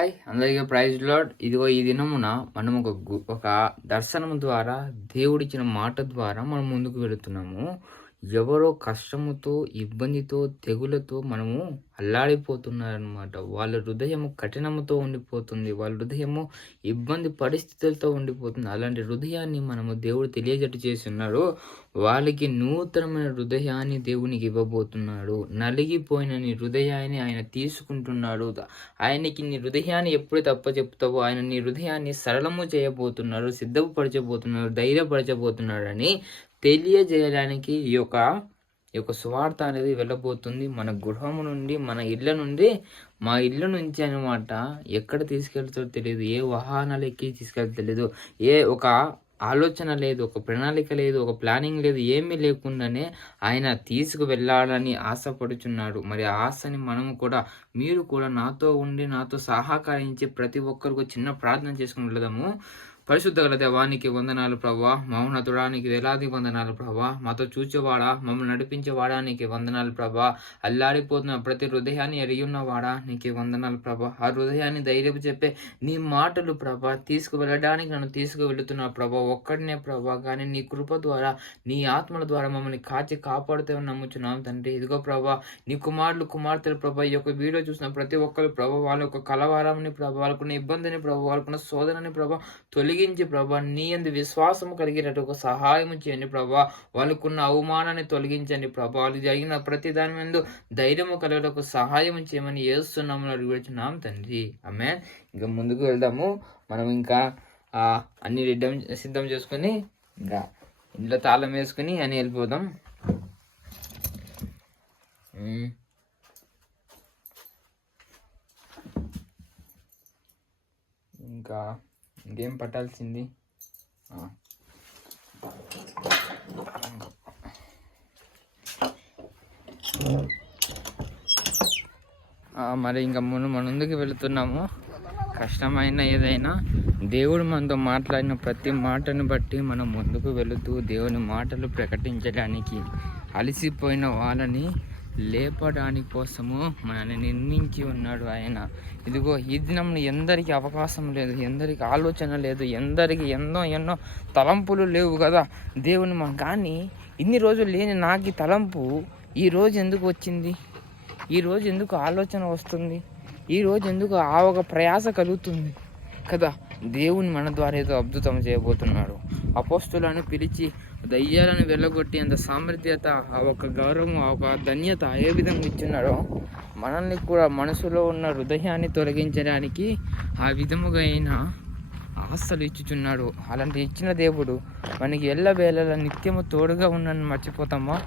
Hi అందరికీ praise lord. ఇదిగో ఈ దినమున మనం ఒక గు- ఒక దర్శనం ద్వారా దేవుడిచ్చిన మాట ద్వారా మనం ముందుకు వెళుతున్నాము. ఎవరో కష్టముతో ఇబ్బందితో తెగులతో మనము అల్లాడిపోతున్నారనమాట వాళ్ళ హృదయము కఠినముతో ఉండిపోతుంది. వాళ్ళ హృదయము ఇబ్బంది పరిస్థితులతో ఉండిపోతుంది. అలాంటి హృదయాన్ని మనము దేవుడు తెలియజట్టు చేసి ఉన్నాడు. వాళ్ళకి నూతనమైన హృదయాన్ని దేవునికి ఇవ్వబోతున్నాడు. నలిగిపోయిన నీ హృదయాన్ని ఆయన తీసుకుంటున్నాడు. ఆయనకి నీ హృదయాన్ని ఎప్పుడు తప్ప చెప్తావో ఆయన నీ హృదయాన్ని సరళము చేయబోతున్నాడు సిద్ధపరచబోతున్నాడు ధైర్యపరచబోతున్నాడని తెలియజేయడానికి ఈ యొక్క ఈ యొక్క స్వార్థ అనేది వెళ్ళబోతుంది మన గృహము నుండి మన ఇళ్ళ నుండి. మా ఇల్లు నుంచి అనమాట ఎక్కడ తీసుకెళ్తారో తెలియదు ఏ వాహనాలు ఎక్కి తీసుకెళ్తారో తెలియదు ఏ ఒక ఆలోచన లేదు ఒక ప్రణాళిక లేదు ఒక ప్లానింగ్ లేదు ఏమీ లేకుండానే ఆయన తీసుకు వెళ్ళాలని ఆశపడుచున్నాడు. మరి ఆశని మనము కూడా మీరు కూడా నాతో ఉండి నాతో సహకరించి ప్రతి ఒక్కరికి చిన్న ప్రార్థన చేసుకుని వెళదాము. పరిశుద్ధ గల దేవానికి వందనాలు ప్రభా. మౌనతుడానికి వేలాది వందనాలు ప్రభా. మాతో చూచేవాడా మమ్మల్ని నడిపించేవాడా నీకు వందనాలు ప్రభా. అల్లాడిపోతున్న ప్రతి హృదయాన్ని ఎరిగి ఉన్నవాడా నీకు వందనాలు ప్రభా. ఆ హృదయాన్ని ధైర్యపు చెప్పే నీ మాటలు ప్రభా. తీసుకువెళ్ళడానికి నన్ను తీసుకువెళుతున్నా ప్రభా ఒక్కడినే ప్రభా. కానీ నీ కృప ద్వారా నీ ఆత్మల ద్వారా మమ్మల్ని కాచి కాపాడుతామని నమ్ముచున్నాం తండ్రి. ఇదిగో ప్రభా నీ కుమారులు కుమార్తెలు ప్రభా ఈ యొక్క వీడియో చూసిన ప్రతి ఒక్కరు ప్రభా. వాళ్ళ యొక్క కలవారాన్ని ప్రభా వాళ్ళకున్న ఇబ్బందిని ప్రభా వాళ్ళకున్న శోధనని ప్రభా కలిగించి ప్రభా. నీ అందు విశ్వాసం కలిగేటట్టు ఒక సహాయం చేయండి ప్రభా. వాళ్ళకున్న అవమానాన్ని తొలగించండి ప్రభా. వాళ్ళు జరిగిన ప్రతి దాని మీద ధైర్యము కలిగేటకు సహాయం చేయమని ఏస్తున్నామని అడుగుతున్నాం తండ్రి. ఆమె ఇంకా ముందుకు వెళ్దాము. మనం ఇంకా అన్ని సిద్ధం సిద్ధం చేసుకొని ఇంకా ఇంట్లో తాళం వేసుకుని అని వెళ్ళిపోదాం. ఇంకా ఇంకేం పట్టాల్సింది? మరి ఇంకా మనం మన ముందుకు వెళుతున్నాము. కష్టమైన ఏదైనా దేవుడు మనతో మాట్లాడిన ప్రతి మాటను బట్టి మనం ముందుకు వెళుతూ దేవుని మాటలు ప్రకటించడానికి అలసిపోయిన వాళ్ళని లేపడానికి కోసము మనల్ని నిర్మించి ఉన్నాడు ఆయన. ఇదిగో ఈ దినం ఎందరికి అవకాశం లేదు ఎందరికి ఆలోచన లేదు ఎందరికి ఎన్నో ఎన్నో తలంపులు లేవు కదా దేవుని మా. కానీ ఇన్ని రోజులు లేని నాకు ఈ తలంపు ఈ రోజు ఎందుకు వచ్చింది? ఈ రోజు ఎందుకు ఆలోచన వస్తుంది? ఈ రోజు ఎందుకు ఆ ఒక ప్రయాస కలుగుతుంది? కదా దేవుని మన ద్వారా ఏదో అద్భుతం చేయబోతున్నాడు. అపోస్తులను పిలిచి దయ్యాలను వెళ్ళగొట్టి అంత సామర్థ్యత ఆ ఒక గౌరవం ఆ ఒక ధన్యత ఏ విధంగా ఇచ్చున్నాడో మనల్ని కూడా మనసులో ఉన్న హృదయాన్ని తొలగించడానికి ఆ విధముగా అయిన ఆశలు ఇచ్చుచున్నాడు. అలాంటి ఇచ్చిన దేవుడు మనకి ఎల్లవేళలా నిత్యము తోడుగా ఉన్నాను మర్చిపోతామా?